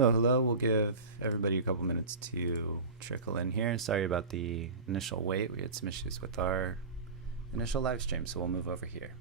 Hello, hello. We'll give everybody a couple minutes to trickle in here. Sorry about the initial wait. We had some issues with our initial live stream, so we'll move over here.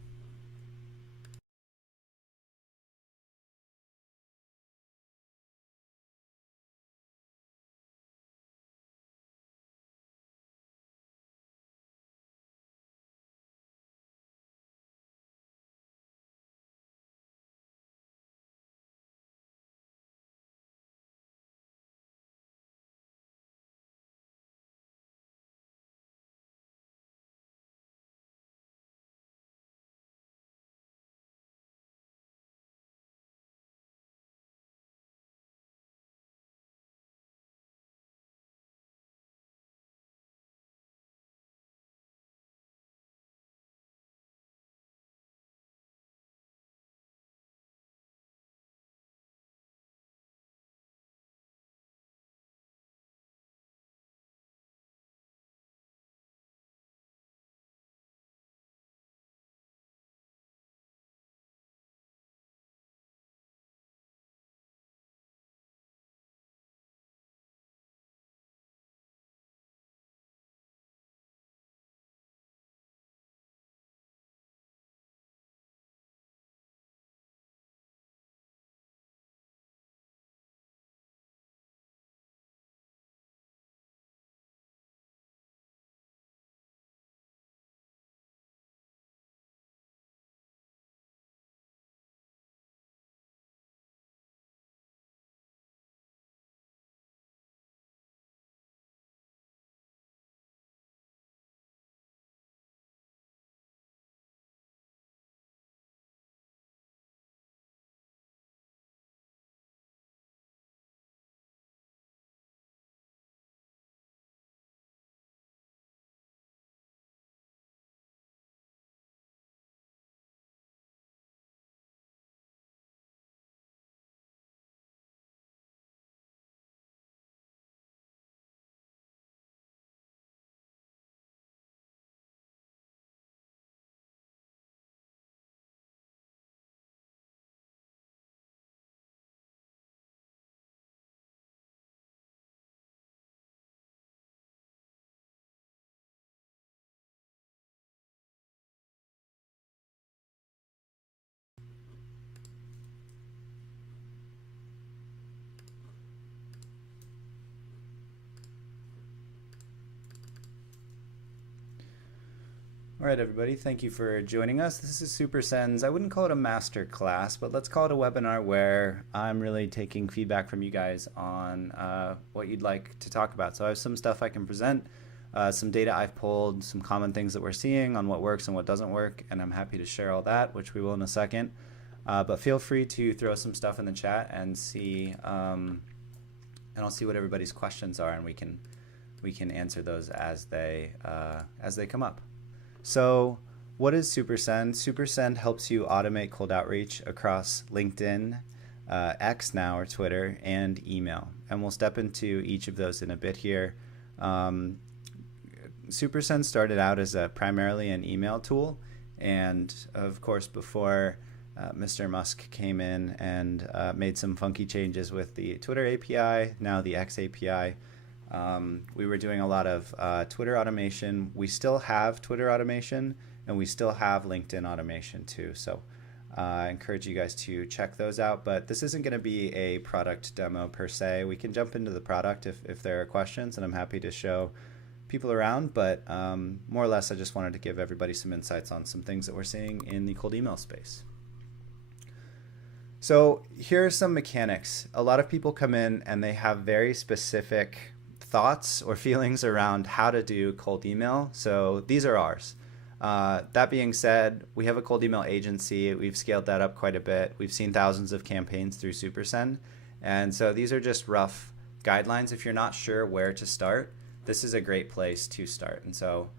All right, everybody, thank you for joining us. This is Super Sens. I wouldn't call it a master class, but let's call it a webinar where I'm really taking feedback from you guys on what you'd like to talk about. So I have some stuff I can present, some data I've pulled, some common things that we're seeing on what works and what doesn't work, and I'm happy to share all that, which we will in a second. But feel free to throw some stuff in the chat and see, and I'll see what everybody's questions are, and we can answer those as they come up. So what is SuperSend? SuperSend helps you automate cold outreach across LinkedIn, X now or Twitter, and email. And we'll step into each of those in a bit here. SuperSend started out as primarily an email tool. And of course, before Mr. Musk came in and made some funky changes with the Twitter API, now the X API, we were doing a lot of Twitter automation. We still have Twitter automation, and we still have LinkedIn automation too. So I encourage you guys to check those out. But this isn't going to be a product demo per se. We can jump into the product if there are questions, and I'm happy to show people around. But more or less, I just wanted to give everybody some insights on some things that we're seeing in the cold email space. So here are some mechanics. A lot of people come in and they have very specific thoughts or feelings around how to do cold email. So these are ours. That being said, we have a cold email agency. We've scaled that up quite a bit. We've seen thousands of campaigns through SuperSend. And so these are just rough guidelines. If you're not sure where to start, this is a great place to start. And so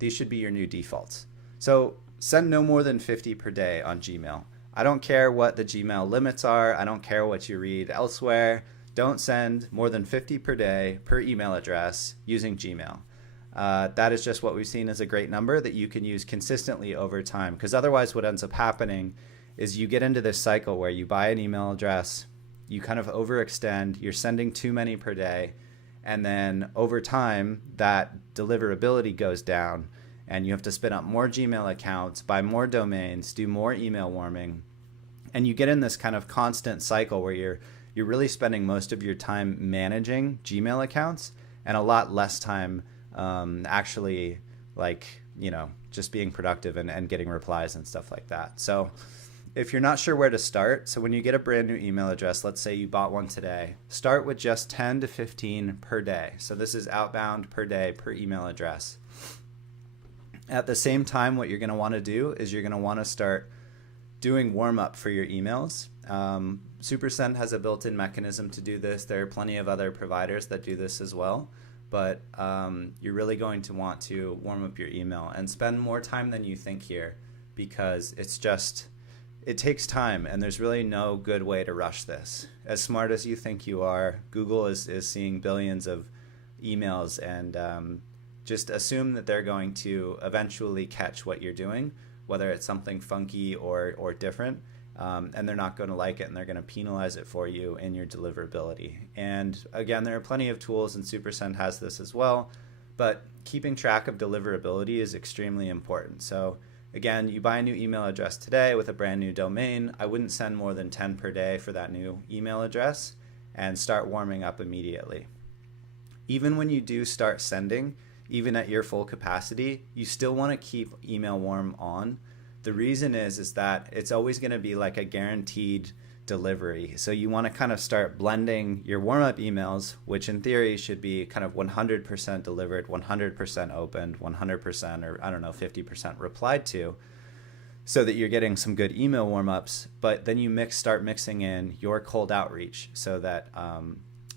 these should be your new defaults. So send no more than 50 per day on Gmail. I don't care what the Gmail limits are. I don't care what you read elsewhere. Don't send more than 50 per day per email address using Gmail. That is just what we've seen as a great number that you can use consistently over time. Because otherwise what ends up happening is you get into this cycle where you buy an email address, you kind of overextend, you're sending too many per day, and then over time that deliverability goes down and you have to spin up more Gmail accounts, buy more domains, do more email warming, and you get in this kind of constant cycle where you're really spending most of your time managing Gmail accounts and a lot less time actually, like, just being productive and getting replies and stuff like that. So if you're not sure where to start, so when you get a brand new email address, let's say you bought one today, start with just 10 to 15 per day. So this is outbound per day per email address. At the same time, what you're going to want to do is you're going to want to start doing warm up for your emails. SuperSend has a built-in mechanism to do this. There are plenty of other providers that do this as well, but you're really going to want to warm up your email and spend more time than you think here, because it takes time and there's really no good way to rush this. As smart as you think you are, Google is seeing billions of emails, and just assume that they're going to eventually catch what you're doing, whether it's something funky or different, and they're not going to like it and they're going to penalize it for you in your deliverability. And again, there are plenty of tools, and SuperSend has this as well, but keeping track of deliverability is extremely important. So again, you buy a new email address today with a brand new domain. I wouldn't send more than 10 per day for that new email address and start warming up immediately. Even when you do start sending, even at your full capacity, you still want to keep email warm on. The reason is that it's always going to be like a guaranteed delivery. So you want to kind of start blending your warm-up emails, which in theory should be kind of 100% delivered, 100% opened, 100% or 50% replied to, so that you're getting some good email warm-ups. But then you start mixing in your cold outreach so that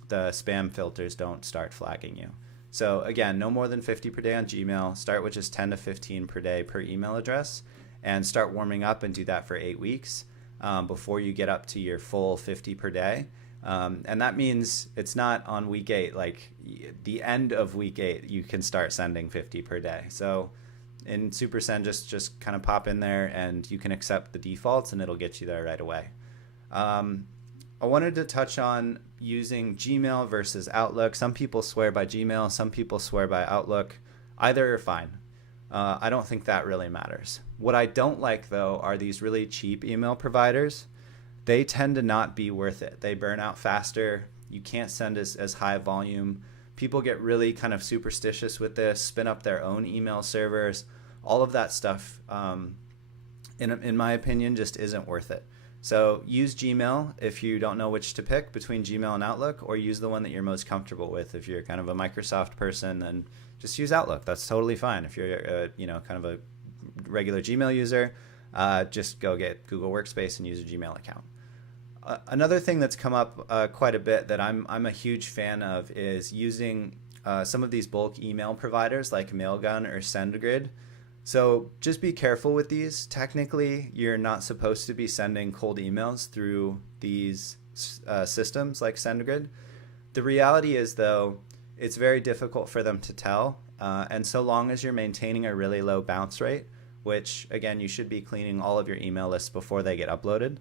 the spam filters don't start flagging you. So again, no more than 50 per day on Gmail. Start with just 10 to 15 per day per email address, and start warming up and do that for 8 weeks before you get up to your full 50 per day. And that means it's not on week 8, like the end of week 8, you can start sending 50 per day. So in SuperSend, just kind of pop in there and you can accept the defaults and it'll get you there right away. I wanted to touch on using Gmail versus Outlook. Some people swear by Gmail, some people swear by Outlook. Either are fine. I don't think that really matters. What I don't like, though, are these really cheap email providers. They tend to not be worth it. They burn out faster. You can't send as high volume. People get really kind of superstitious with this, spin up their own email servers. All of that stuff, in my opinion, just isn't worth it. So use Gmail if you don't know which to pick between Gmail and Outlook, or use the one that you're most comfortable with. If you're kind of a Microsoft person, then just use Outlook. That's totally fine. If you're kind of a regular Gmail user, just go get Google Workspace and use a Gmail account. Another thing that's come up quite a bit that I'm a huge fan of is using some of these bulk email providers like Mailgun or SendGrid. So just be careful with these. Technically, you're not supposed to be sending cold emails through these systems like SendGrid. The reality is, though, it's very difficult for them to tell. And so long as you're maintaining a really low bounce rate, which, again, you should be cleaning all of your email lists before they get uploaded.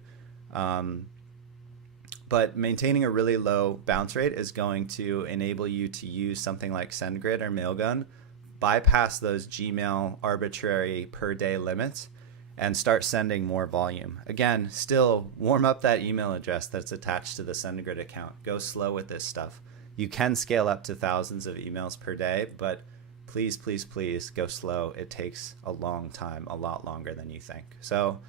But maintaining a really low bounce rate is going to enable you to use something like SendGrid or Mailgun, bypass those Gmail arbitrary per day limits, and start sending more volume. Again, still warm up that email address that's attached to the SendGrid account. Go slow with this stuff. You can scale up to thousands of emails per day, but please, please, please go slow. It takes a long time, a lot longer than you think. So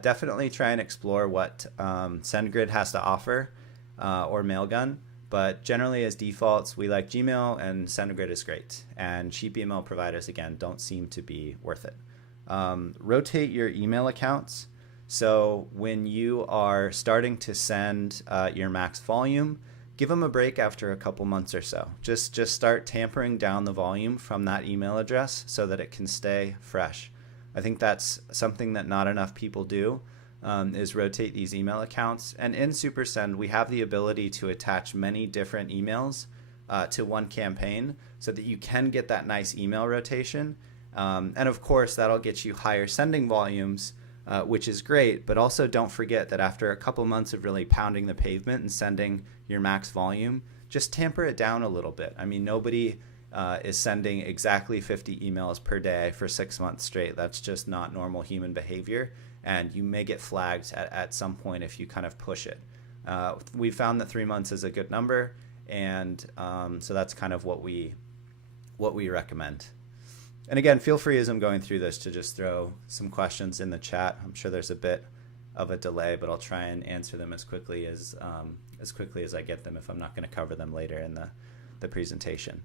definitely try and explore what SendGrid has to offer, or Mailgun. But generally, as defaults, we like Gmail, and SendGrid is great. And cheap email providers, again, don't seem to be worth it. Rotate your email accounts. So when you are starting to send your max volume, give them a break after a couple months or so. Just start tampering down the volume from that email address so that it can stay fresh. I think that's something that not enough people do. Is rotate these email accounts. And in SuperSend, we have the ability to attach many different emails to one campaign so that you can get that nice email rotation. And of course, that'll get you higher sending volumes, which is great. But also don't forget that after a couple months of really pounding the pavement and sending your max volume, just tamper it down a little bit. I mean, nobody is sending exactly 50 emails per day for 6 months straight. That's just not normal human behavior. And you may get flagged at some point if you kind of push it. We found that 3 months is a good number. And so that's kind of what we recommend. And again, feel free as I'm going through this to just throw some questions in the chat. I'm sure there's a bit of a delay, but I'll try and answer them as quickly as I get them if I'm not going to cover them later in the presentation.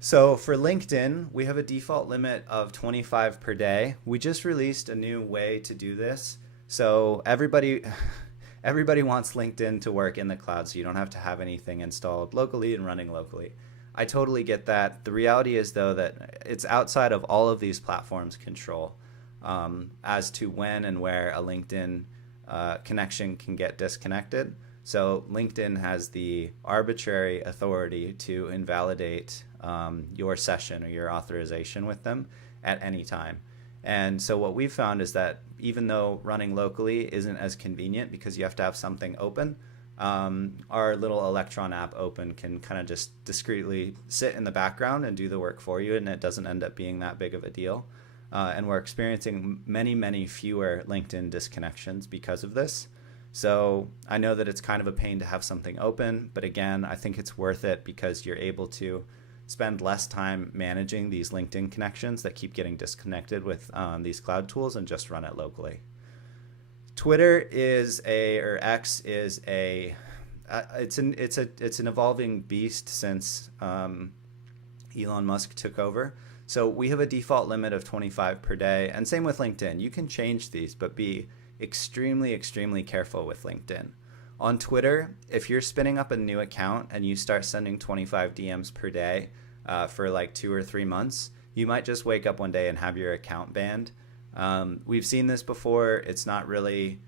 So for LinkedIn, we have a default limit of 25 per day. We just released a new way to do this. So everybody wants LinkedIn to work in the cloud, so you don't have to have anything installed locally and running locally. I totally get that. The reality is, though, that it's outside of all of these platforms' control as to when and where a LinkedIn connection can get disconnected. So LinkedIn has the arbitrary authority to invalidate your session or your authorization with them at any time. And so what we've found is that even though running locally isn't as convenient because you have to have something open, our little Electron app open can kind of just discreetly sit in the background and do the work for you, and it doesn't end up being that big of a deal. And we're experiencing many fewer LinkedIn disconnections because of this. So I know that it's kind of a pain to have something open, but again, I think it's worth it because you're able to spend less time managing these LinkedIn connections that keep getting disconnected with these cloud tools and just run it locally. Twitter is or X is it's an evolving beast since Elon Musk took over. So we have a default limit of 25 per day, and same with LinkedIn. You can change these, but be extremely careful with LinkedIn. On Twitter, if you're spinning up a new account and you start sending 25 DMs per day for like 2 or 3 months, you might just wake up one day and have your account banned. We've seen this before. It's not really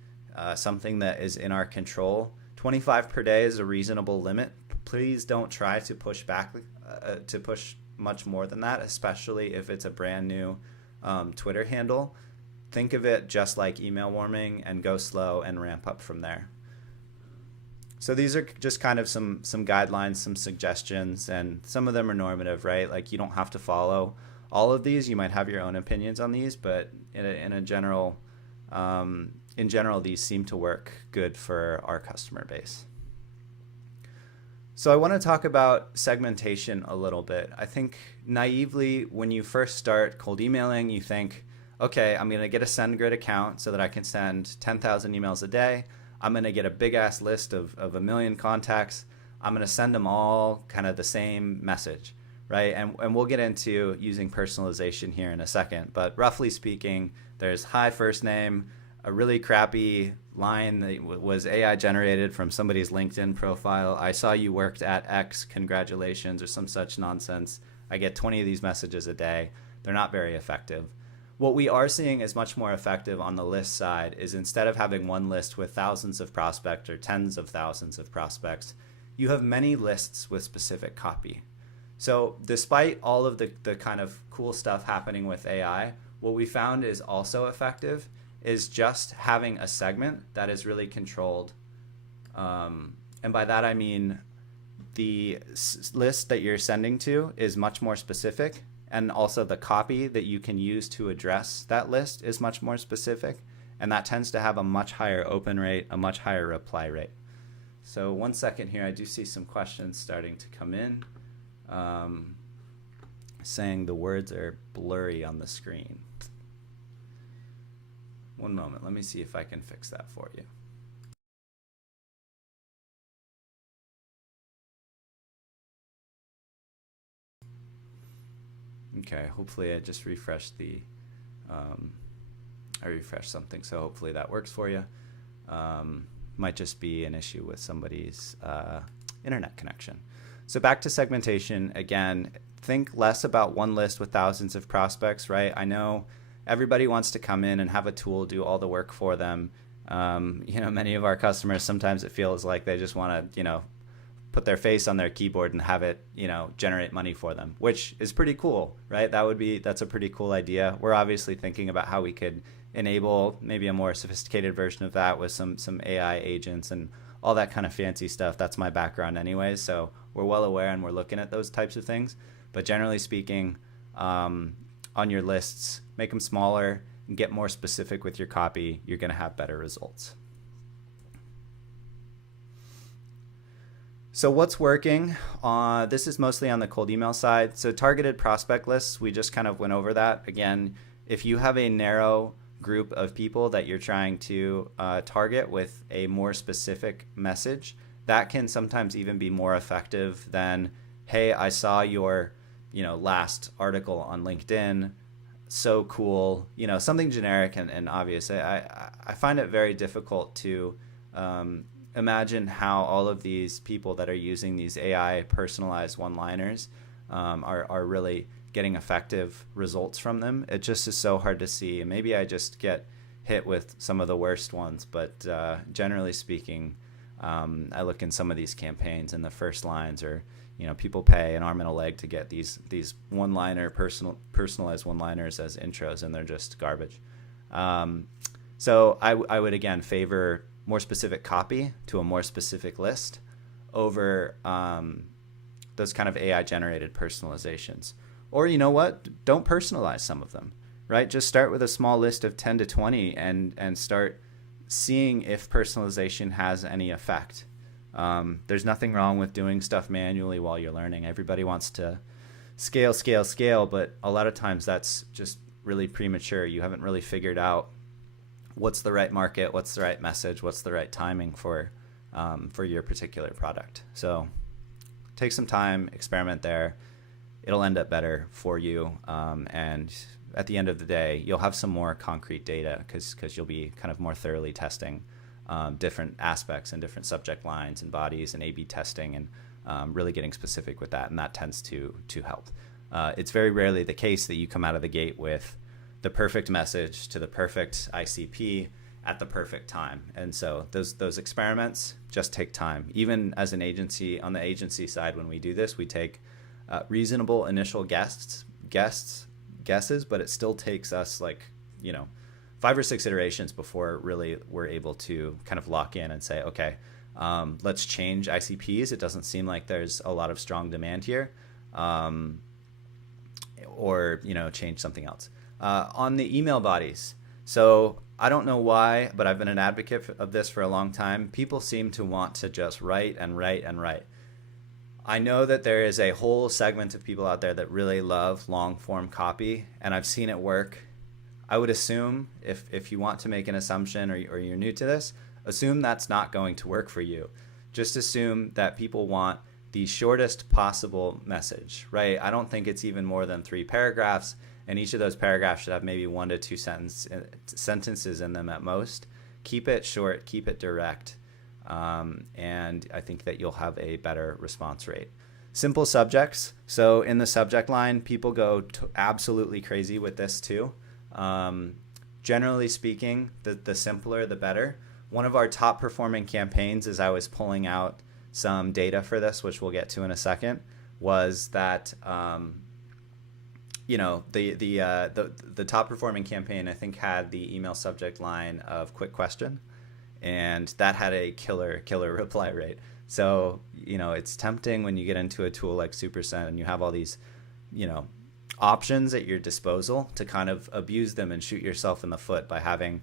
something that is in our control. 25 per day is a reasonable limit. Please don't try to push back to push much more than that, especially if it's a brand new Twitter handle. Think of it just like email warming and go slow and ramp up from there. So these are just kind of some guidelines, some suggestions, and some of them are normative, right? Like you don't have to follow all of these. You might have your own opinions on these, but in general, these seem to work good for our customer base. So I want to talk about segmentation a little bit. I think naively, when you first start cold emailing, you think, okay, I'm going to get a SendGrid account so that I can send 10,000 emails a day. I'm going to get a big ass list of 1 million contacts. I'm going to send them all kind of the same message, right? And we'll get into using personalization here in a second. But roughly speaking, there's hi first name, a really crappy line that was AI generated from somebody's LinkedIn profile. I saw you worked at X, congratulations, or some such nonsense. I get 20 of these messages a day. They're not very effective. What we are seeing is much more effective on the list side is instead of having one list with thousands of prospects or tens of thousands of prospects, you have many lists with specific copy. So despite all of the kind of cool stuff happening with AI, what we found is also effective is just having a segment that is really controlled. And by that I mean the list that you're sending to is much more specific, and also the copy that you can use to address that list is much more specific, and that tends to have a much higher open rate, a much higher reply rate. So 1 second here, I do see some questions starting to come in, saying the words are blurry on the screen. 1 moment, let me see if I can fix that for you. Okay, hopefully I just refreshed I refreshed something, so hopefully that works for you. Might just be an issue with somebody's internet connection. So back to segmentation, again, think less about one list with thousands of prospects, right? I know everybody wants to come in and have a tool do all the work for them. Many of our customers, sometimes it feels like they just want to, put their face on their keyboard and have it, generate money for them, which is pretty cool, right? That's a pretty cool idea. We're obviously thinking about how we could enable maybe a more sophisticated version of that with some AI agents and all that kind of fancy stuff. That's my background anyways, so we're well aware and we're looking at those types of things. But generally speaking, on your lists, make them smaller and get more specific with your copy. You're going to have better results. So what's working? This is mostly on the cold email side. So targeted prospect lists, we just kind of went over that. Again, if you have a narrow group of people that you're trying to target with a more specific message, that can sometimes even be more effective than, hey, I saw your last article on LinkedIn, so cool, something generic and obvious. I find it very difficult to imagine how all of these people that are using these AI personalized one-liners are really getting effective results from them. It just is so hard to see. And maybe I just get hit with some of the worst ones, but generally speaking, I look in some of these campaigns and the first lines are, people pay an arm and a leg to get these one-liner personalized one-liners as intros, and they're just garbage. So I would again favor more specific copy to a more specific list over those kind of AI generated personalizations. Or you know what? Don't personalize some of them, right? Just start with a small list of 10 to 20 and start seeing if personalization has any effect. There's nothing wrong with doing stuff manually while you're learning. Everybody wants to scale, but a lot of times that's just really premature. You haven't really figured out what's the right market, what's the right message, what's the right timing for your particular product. So take some time, experiment there. It'll end up better for you. And at the end of the day, you'll have some more concrete data because you'll be kind of more thoroughly testing different aspects and different subject lines and bodies and A/B testing and really getting specific with that. And that tends to help. It's very rarely the case that you come out of the gate with the perfect message to the perfect ICP at the perfect time. And so those experiments just take time. Even as an agency, on the agency side, when we do this, we take reasonable initial guesses, but it still takes us 5 or 6 iterations before really we're able to kind of lock in and say, okay, let's change ICPs. It doesn't seem like there's a lot of strong demand here, or change something else. On the email bodies, so I don't know why, but I've been an advocate of this for a long time. People seem to want to just write and write and write. I know that there is a whole segment of people out there that really love long form copy, and I've seen it work. I would assume if you want to make an assumption or you're new to this, assume that's not going to work for you. Just assume that people want the shortest possible message, right? I don't think it's even more than 3 paragraphs, and each of those paragraphs should have maybe 1 to 2 sentences in them at most. Keep it short, keep it direct, and I think that you'll have a better response rate. Simple subjects. So in the subject line, people go absolutely crazy with this too. Generally speaking, the simpler, the better. One of our top performing campaigns, as I was pulling out some data for this, which we'll get to in a second, was that the top performing campaign I think had the email subject line of quick question, and that had a killer reply rate. So it's tempting when you get into a tool like SuperSend and you have all these options at your disposal to kind of abuse them and shoot yourself in the foot by having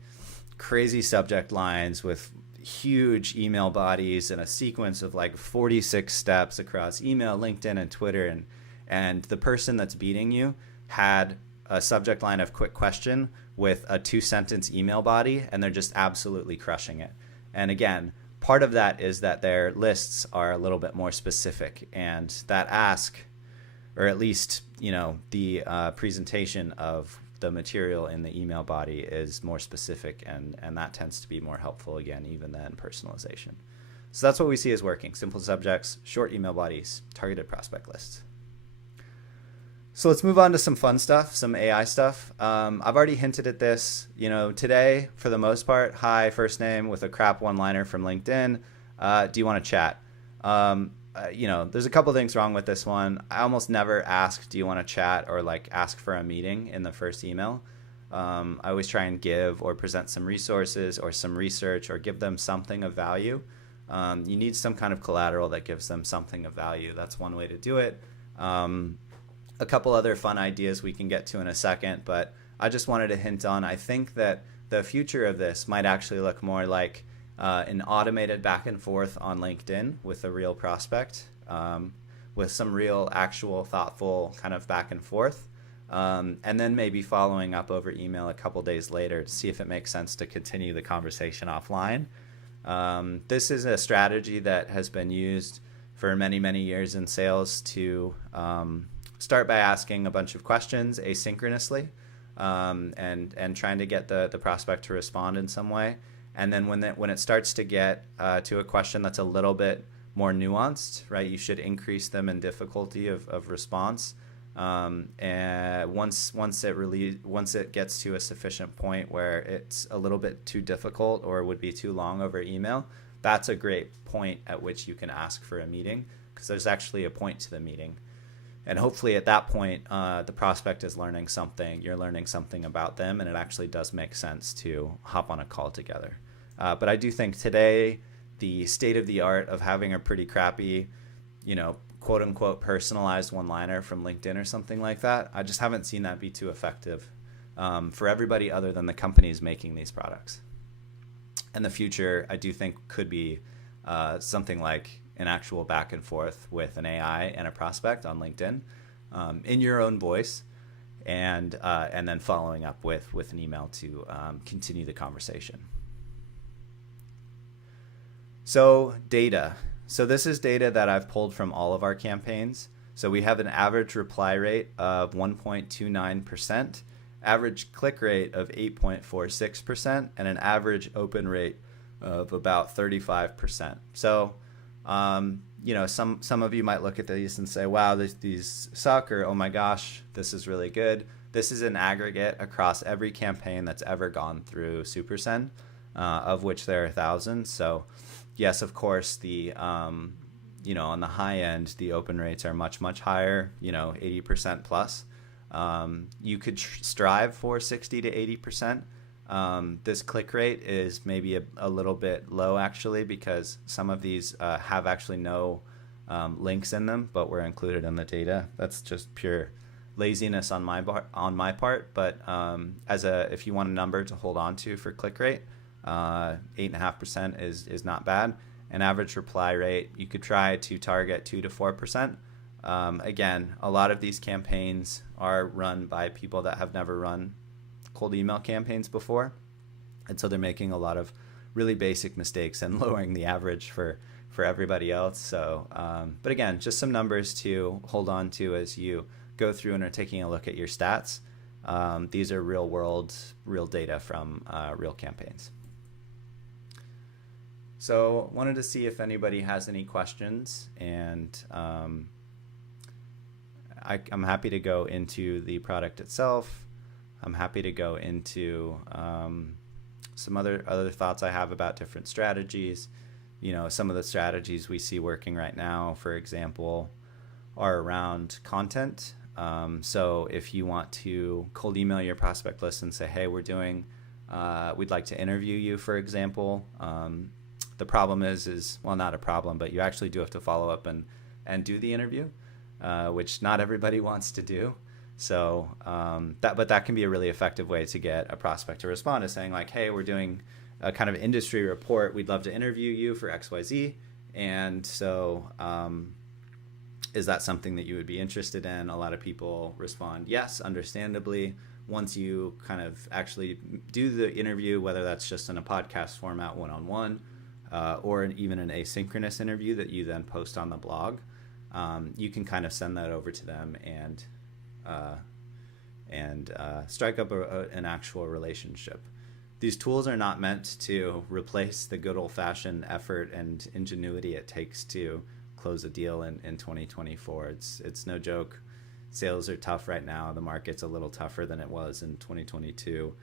crazy subject lines with huge email bodies and a sequence of 46 steps across email, LinkedIn, and Twitter, and the person that's beating you had a subject line of quick question with a 2-sentence email body, and they're just absolutely crushing it. And again, part of that is that their lists are a little bit more specific, and that ask, or at least the presentation of the material in the email body is more specific, and that tends to be more helpful, again, even than personalization. So that's what we see as working. Simple subjects, short email bodies, targeted prospect lists. So let's move on to some fun stuff, some AI stuff. I've already hinted at this. Today, for the most part, hi, first name with a crap one-liner from LinkedIn. Do you want to chat? There's a couple things wrong with this one. I almost never ask, do you want to chat, or ask for a meeting in the first email. I always try and give or present some resources or some research or give them something of value. You need some kind of collateral that gives them something of value. That's one way to do it. A couple other fun ideas we can get to in a second, but I just wanted to hint on, I think that the future of this might actually look more like an automated back and forth on LinkedIn with a real prospect, with some real, actual, thoughtful kind of back and forth. And then maybe following up over email a couple days later to see if it makes sense to continue the conversation offline. This is a strategy that has been used for many, many years in sales to start by asking a bunch of questions asynchronously, and trying to get the prospect to respond in some way. And then when it starts to get to a question that's a little bit more nuanced, right, you should increase them in difficulty of response. And once it gets to a sufficient point where it's a little bit too difficult or would be too long over email, that's a great point at which you can ask for a meeting, because there's actually a point to the meeting. And hopefully at that point, the prospect is learning something, you're learning something about them, and it actually does make sense to hop on a call together. But I do think today, the state of the art of having a pretty crappy, quote unquote personalized one-liner from LinkedIn or something like that, I just haven't seen that be too effective for everybody other than the companies making these products. And the future, I do think, could be something like an actual back and forth with an AI and a prospect on LinkedIn in your own voice, and then following up with an email to continue the conversation. So data. So this is data that I've pulled from all of our campaigns. So we have an average reply rate of 1.29%, average click rate of 8.46%, and an average open rate of about 35%. So, some of you might look at these and say, wow, these suck, or oh my gosh, this is really good. This is an aggregate across every campaign that's ever gone through SuperSend, of which there are thousands. So yes, of course, on the high end, the open rates are much, much higher, 80% plus. You could strive for 60 to 80%. This click rate is maybe a little bit low, actually, because some of these have actually no links in them, but were included in the data. That's just pure laziness on my part. But if you want a number to hold on to for click rate, 8.5% is not bad. An average reply rate, you could try to target 2 to 4%. Again, a lot of these campaigns are run by people that have never run cold email campaigns before, and so they're making a lot of really basic mistakes and lowering the average for everybody else. So, but again, just some numbers to hold on to as you go through and are taking a look at your stats. These are real data from real campaigns. So wanted to see if anybody has any questions, and I'm happy to go into the product itself. I'm happy to go into some other thoughts I have about different strategies. Some of the strategies we see working right now, for example, are around content. So if you want to cold email your prospect list and say, hey, we'd like to interview you, for example. The problem is well, not a problem, but you actually do have to follow up and do the interview, which not everybody wants to do. So that can be a really effective way to get a prospect to respond, is saying like, hey, we're doing a kind of industry report. We'd love to interview you for XYZ. And so is that something that you would be interested in? A lot of people respond, yes, understandably. Once you kind of actually do the interview, whether that's just in a podcast format, one-on-one, or even an asynchronous interview that you then post on the blog, you can kind of send that over to them and strike up an actual relationship. These tools are not meant to replace the good old-fashioned effort and ingenuity it takes to close a deal in 2024. It's no joke. Sales are tough right now. The market's a little tougher than it was in 2022,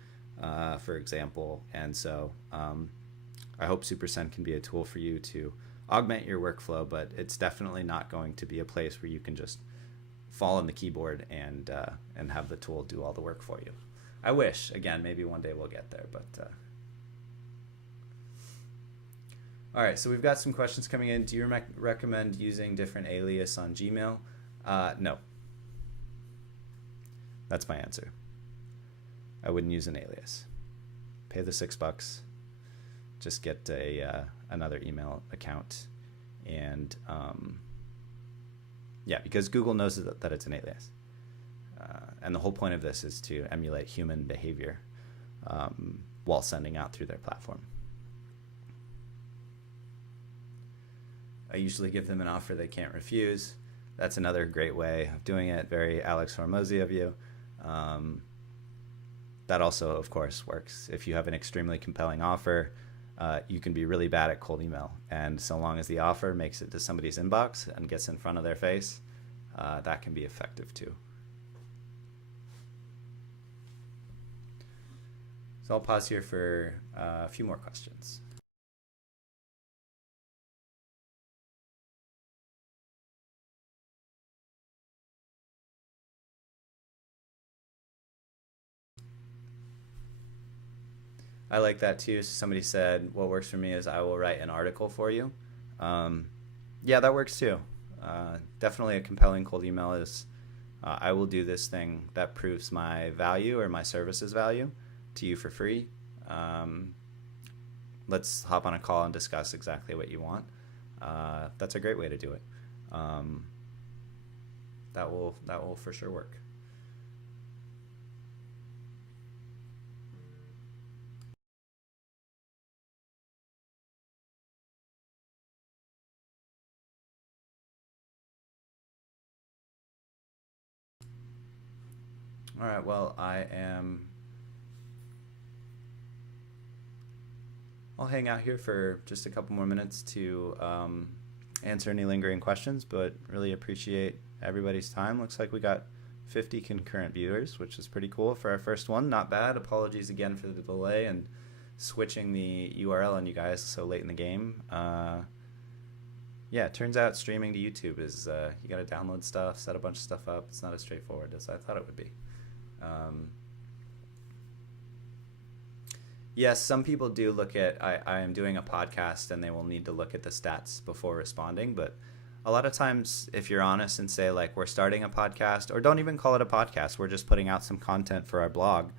for example. And so I hope SuperSend can be a tool for you to augment your workflow, but it's definitely not going to be a place where you can just fall on the keyboard and have the tool do all the work for you. I wish, again, maybe one day we'll get there, but all right, so we've got some questions coming in. Do you recommend using different alias on Gmail? No. That's my answer. I wouldn't use an alias. Pay the $6. Just get another email account. And yeah, because Google knows that it's an alias. And the whole point of this is to emulate human behavior while sending out through their platform. I usually give them an offer they can't refuse. That's another great way of doing it. Very Alex Hormozy of you. That also, of course, works. If you have an extremely compelling offer, you can be really bad at cold email. And so long as the offer makes it to somebody's inbox and gets in front of their face, that can be effective too. So I'll pause here for a few more questions. I like that too. So somebody said, what works for me is I will write an article for you. Yeah, that works too. Definitely a compelling cold email is I will do this thing that proves my value or my service's value to you for free. Let's hop on a call and discuss exactly what you want. That's a great way to do it. That will for sure work. All right, well, I'll hang out here for just a couple more minutes to answer any lingering questions, but really appreciate everybody's time. Looks like we got 50 concurrent viewers, which is pretty cool for our first one. Not bad. Apologies again for the delay and switching the URL on you guys so late in the game. Yeah, it turns out streaming to YouTube is you got to download stuff, set a bunch of stuff up. It's not as straightforward as I thought it would be. Yes, some people do look at, I am doing a podcast and they will need to look at the stats before responding, but a lot of times if you're honest and say like we're starting a podcast, or don't even call it a podcast, we're just putting out some content for our blog,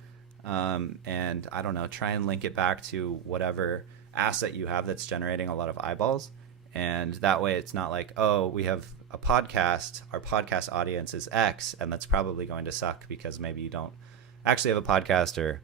and I don't know, try and link it back to whatever asset you have that's generating a lot of eyeballs, and that way it's not like, oh, we have a podcast, our podcast audience is X, and that's probably going to suck because maybe you don't actually have a podcast or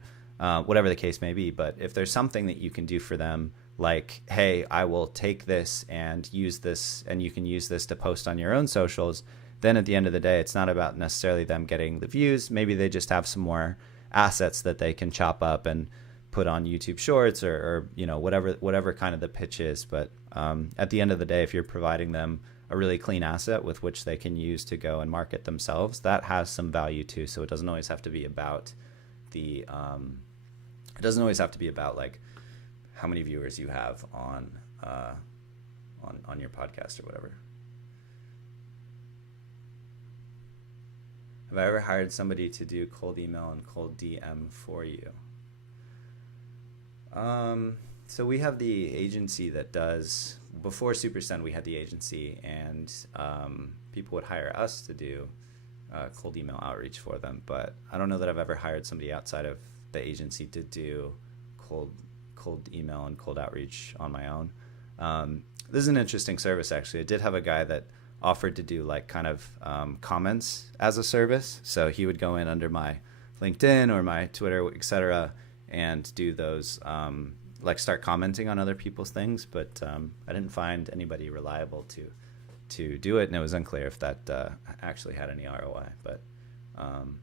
whatever the case may be. But if there's something that you can do for them, like, hey, I will take this and use this, and you can use this to post on your own socials, then at the end of the day, it's not about necessarily them getting the views. Maybe they just have some more assets that they can chop up and put on YouTube Shorts or you know, whatever kind of the pitch is. But at the end of the day, if you're providing them a really clean asset with which they can use to go and market themselves, that has some value too. So it doesn't always have to be about the it doesn't always have to be about like how many viewers you have on your podcast or whatever. Have I ever hired somebody to do cold email and cold DM for you? So we have the agency that does, before SuperSend we had the agency, and people would hire us to do cold email outreach for them, but I don't know that I've ever hired somebody outside of the agency to do cold email and cold outreach on my own. This is an interesting service, actually. I did have a guy that offered to do like kind of comments as a service. So he would go in under my LinkedIn or my Twitter, etc., and do those, like start commenting on other people's things. But I didn't find anybody reliable to do it, and it was unclear if that actually had any ROI. But I'm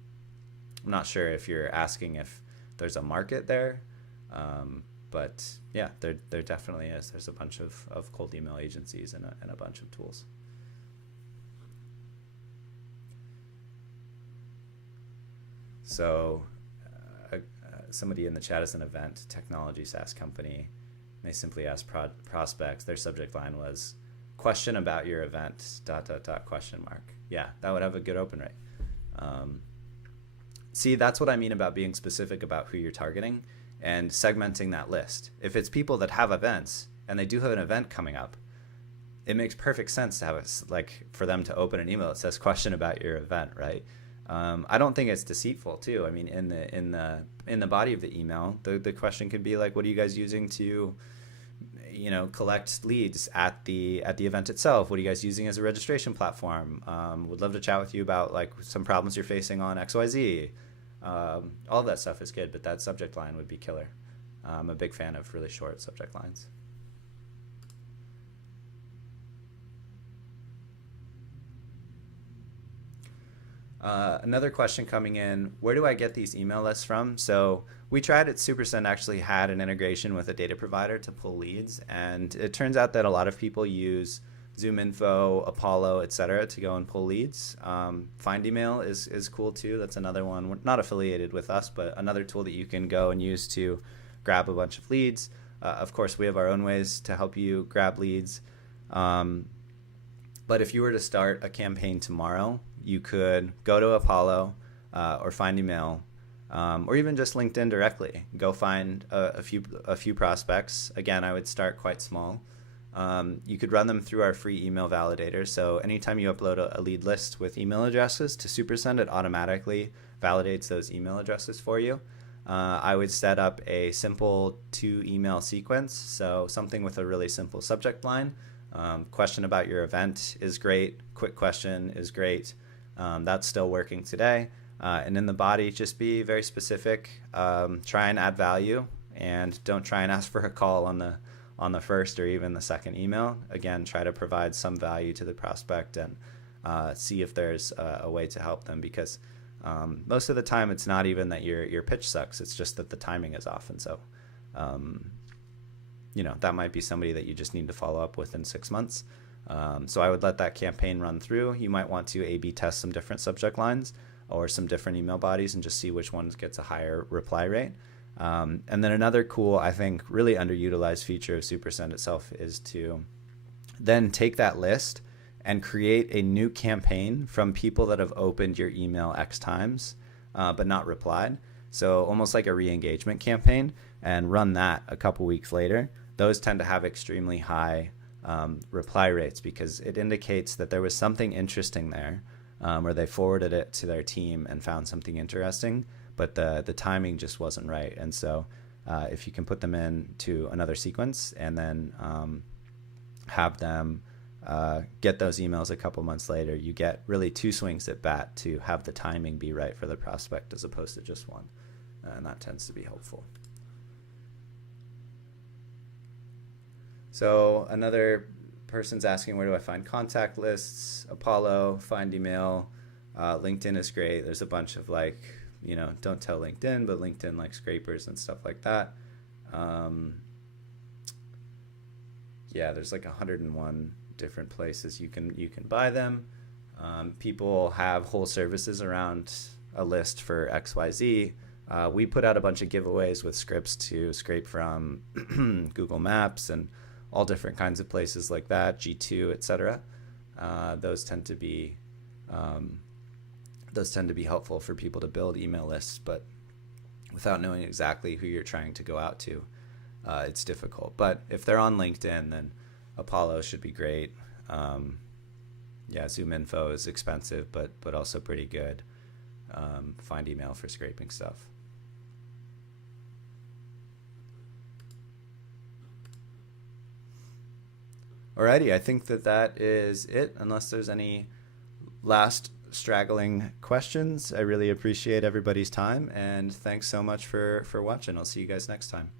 not sure if you're asking if there's a market there. But yeah, there definitely is. There's a bunch of cold email agencies and a bunch of tools. So somebody in the chat is an event technology SaaS company. They simply asked prospects. Their subject line was question about your event, ... question mark. Yeah, that would have a good open rate. See, that's what I mean about being specific about who you're targeting and segmenting that list. If it's people that have events and they do have an event coming up, it makes perfect sense to have it like for them to open an email that says question about your event, right? I don't think it's deceitful too. I mean, in the body of the email, the question could be like, what are you guys using to, collect leads at the event itself? What are you guys using as a registration platform? Would love to chat with you about like some problems you're facing on XYZ. All of that stuff is good, but that subject line would be killer. I'm a big fan of really short subject lines. Another question coming in, where do I get these email lists from? So we tried at SuperSend actually had an integration with a data provider to pull leads, and it turns out that a lot of people use ZoomInfo, Apollo, etc. to go and pull leads. Find Email is cool too. That's another one. We're not affiliated with us, but another tool that you can go and use to grab a bunch of leads. Of course, we have our own ways to help you grab leads. But if you were to start a campaign tomorrow, you could go to Apollo or Find Email, or even just LinkedIn directly. Go find a few prospects. Again, I would start quite small. You could run them through our free email validator. So anytime you upload a lead list with email addresses to SuperSend, it automatically validates those email addresses for you. I would set up a simple 2-email sequence, so something with a really simple subject line. Question about your event is great. Quick question is great. That's still working today. And in the body, just be very specific. Try and add value, and don't try and ask for a call on the first or even the second email. Again, try to provide some value to the prospect and see if there's a way to help them, because most of the time it's not even that your pitch sucks. It's just that the timing is off. And so that might be somebody that you just need to follow up with in 6 months. So I would let that campaign run through. You might want to A/B test some different subject lines or some different email bodies and just see which one gets a higher reply rate. And then another cool, I think, really underutilized feature of SuperSend itself is to then take that list and create a new campaign from people that have opened your email X times but not replied. So almost like a re-engagement campaign, and run that a couple weeks later. Those tend to have extremely high reply rates because it indicates that there was something interesting there, or they forwarded it to their team and found something interesting, but the timing just wasn't right. And so if you can put them into another sequence and then have them get those emails a couple months later, you get really 2 swings at bat to have the timing be right for the prospect as opposed to just one. And that tends to be helpful. So another person's asking, where do I find contact lists? Apollo, Find Email, LinkedIn is great. There's a bunch of don't tell LinkedIn, but LinkedIn like scrapers and stuff like that. There's like 101 different places you can buy them. People have whole services around a list for XYZ. We put out a bunch of giveaways with scripts to scrape from Google Maps and all different kinds of places like that, G2, etc. Those tend to be helpful for people to build email lists, but without knowing exactly who you're trying to go out to, it's difficult. But if they're on LinkedIn, then Apollo should be great. ZoomInfo is expensive, but also pretty good. Find Email for scraping stuff. Alrighty, I think that is it, unless there's any last straggling questions. I really appreciate everybody's time, and thanks so much for watching. I'll see you guys next time.